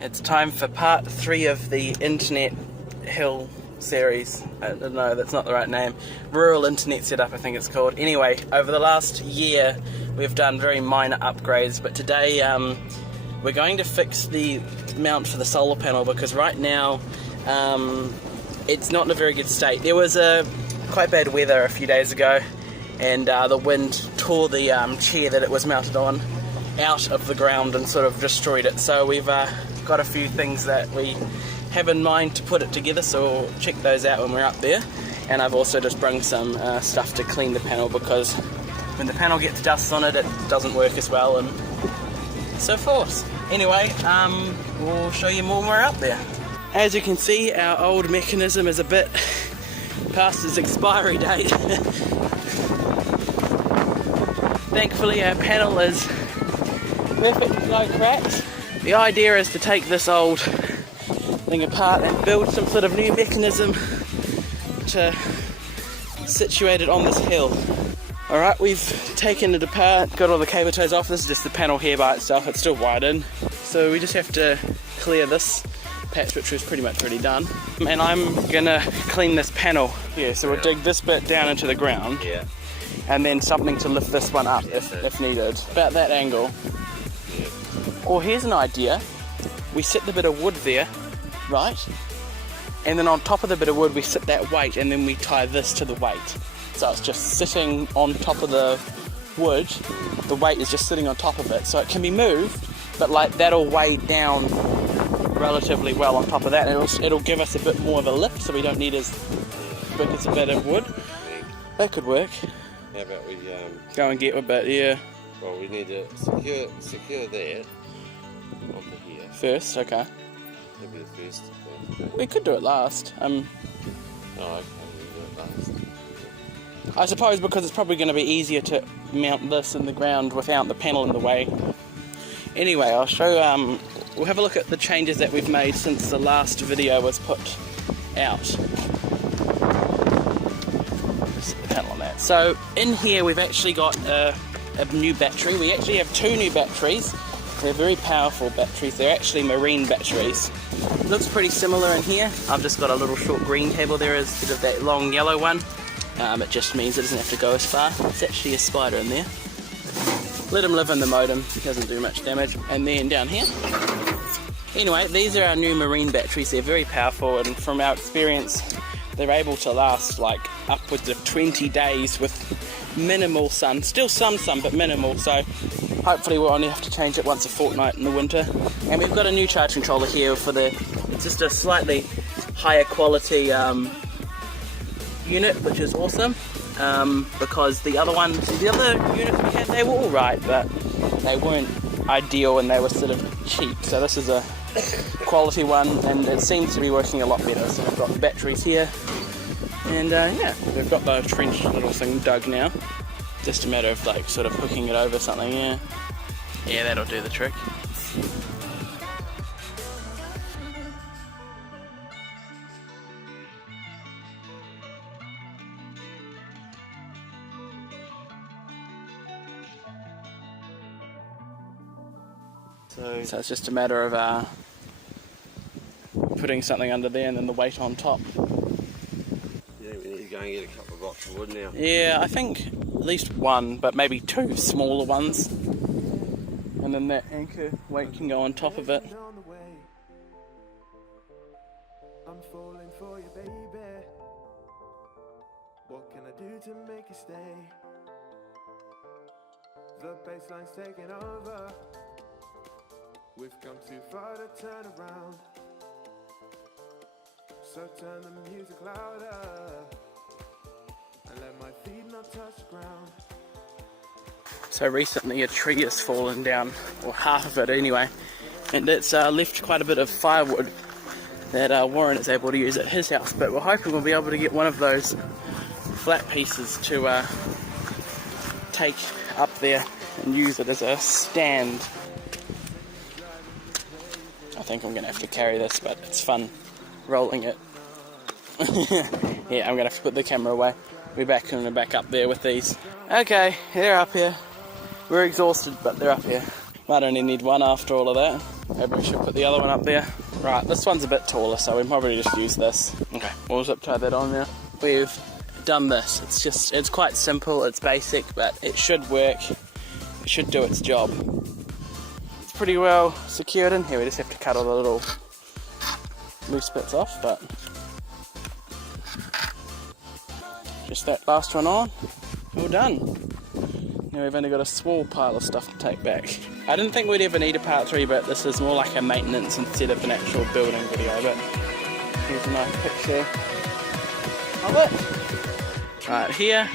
It's time for part 3 of the Internet Hill series. No, that's not the right name. Rural Internet Setup, I think it's called. Anyway, over the last year we've done very minor upgrades, but today we're going to fix the mount for the solar panel because right now it's not in a very good state. There was quite bad weather a few days ago, and the wind tore the chair that it was mounted on out of the ground and sort of destroyed it. So we've got a few things that we have in mind to put it together, so we'll check those out when we're up there. And I've also just brought some stuff to clean the panel because when the panel gets dust on it, it doesn't work as well and so forth. Anyway, we'll show you more when we're up there. As you can see, our old mechanism is a bit past its expiry date. Thankfully our panel is perfect, no cracks. The idea is to take this old thing apart and build some sort of new mechanism to situate it on this hill. Alright, we've taken it apart, got all the cable ties off. This is just the panel here by itself, it's still wired. So we just have to clear this patch, which was pretty much already done. And I'm gonna clean this panel. Yeah, so we'll dig this bit down into the ground. Yeah. And then something to lift this one up if needed. About that angle. Yeah. Or here's an idea. We set the bit of wood there, right? And then on top of the bit of wood we set that weight, and then we tie this to the weight. So it's just sitting on top of the wood. The weight is just sitting on top of it. So it can be moved, but like that'll weigh down relatively well on top of that. And it'll give us a bit more of a lift, so we don't need as big as a bit of wood. That could work. How about we go and get a bit, yeah. Well, we need to secure that onto here. First, okay. That'll be the first. We could do it last. No, I can't do it last. I suppose because it's probably going to be easier to mount this in the ground without the panel in the way. Anyway, I'll show. We'll have a look at the changes that we've made since the last video was put out. Panel on that. So in here we've actually got a new battery. We actually have 2 new batteries. They're very powerful batteries. They're actually marine batteries. Looks pretty similar in here. I've just got a little short green cable there instead of that long yellow one. It just means it doesn't have to go as far. It's actually a spider in there. Let him live in the modem. He doesn't do much damage. And then down here. Anyway, these are our new marine batteries. They're very powerful, and from our experience they're able to last like upwards of 20 days with minimal sun. Still some sun, but minimal, so hopefully we'll only have to change it once a fortnight in the winter. And we've got a new charge controller here for just a slightly higher quality unit, which is awesome, because the other units we had, they were alright, but they weren't ideal and they were sort of cheap. So this is a quality one, and it seems to be working a lot better. So we've got the batteries here, and yeah, we've got the trench little thing dug now. Just a matter of like sort of hooking it over something. Yeah, that'll do the trick. So it's just a matter of putting something under there and then the weight on top. Yeah, we need to go and get a couple of blocks of wood now. Yeah, I think at least one, but maybe 2 smaller ones. And then that anchor weight can go on top of it. I'm falling for you, baby. What can I do to make you stay? The bassline's taking over. We've come too far to turn around. So turn the music louder and let my feet not touch the ground. So recently a tree has fallen down, or half of it anyway, and it's left quite a bit of firewood that Warren is able to use at his house, but we're hoping we'll be able to get one of those flat pieces to take up there and use it as a stand. I think I'm going to have to carry this, but it's fun rolling it. Yeah, I'm going to have to put the camera away. We're back up there with these. Okay, they're up here. We're exhausted, but they're up here. Might only need one after all of that. Maybe we should put the other one up there. Right, this one's a bit taller, so we probably just use this. Okay, we'll zip tie that on now. We've done this. It's quite simple, it's basic, but it should work. It should do its job. It's pretty well secured in here. We just have to cut all the little loose bits off, but just that last one on. All done. Now we've only got a small pile of stuff to take back. I didn't think we'd ever need a part 3, but this is more like a maintenance instead of an actual building video. But here's a nice picture of it. Right here,